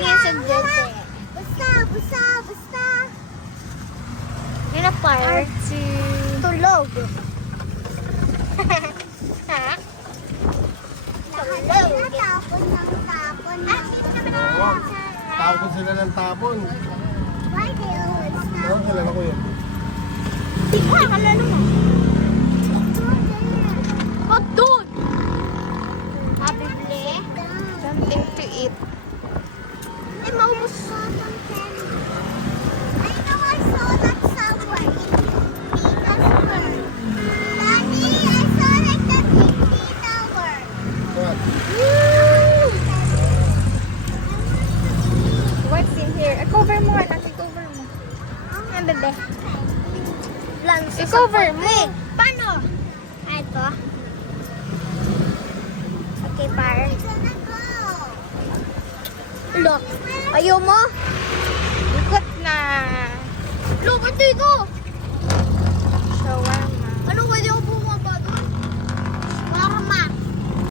tingin sa dede. Basta. Yun na par. Tulog. Ha? Tulog. Tapon. Tapon sila ng tapon. Why they always Tapon sila na kuya. Ikaw, kalalo mo. What doon? Mabibili? Something to eat. Eh, maubos. I know I saw that somewhere. Daddy, I saw like that in tower. What? What's in here? I-cover mo nga natin. I-cover mo. Ano, bebe? I-cover mo. Paano? Ito. Okay, par. Gonna go. Look. Ayaw mo? Ikot na. Look, ito.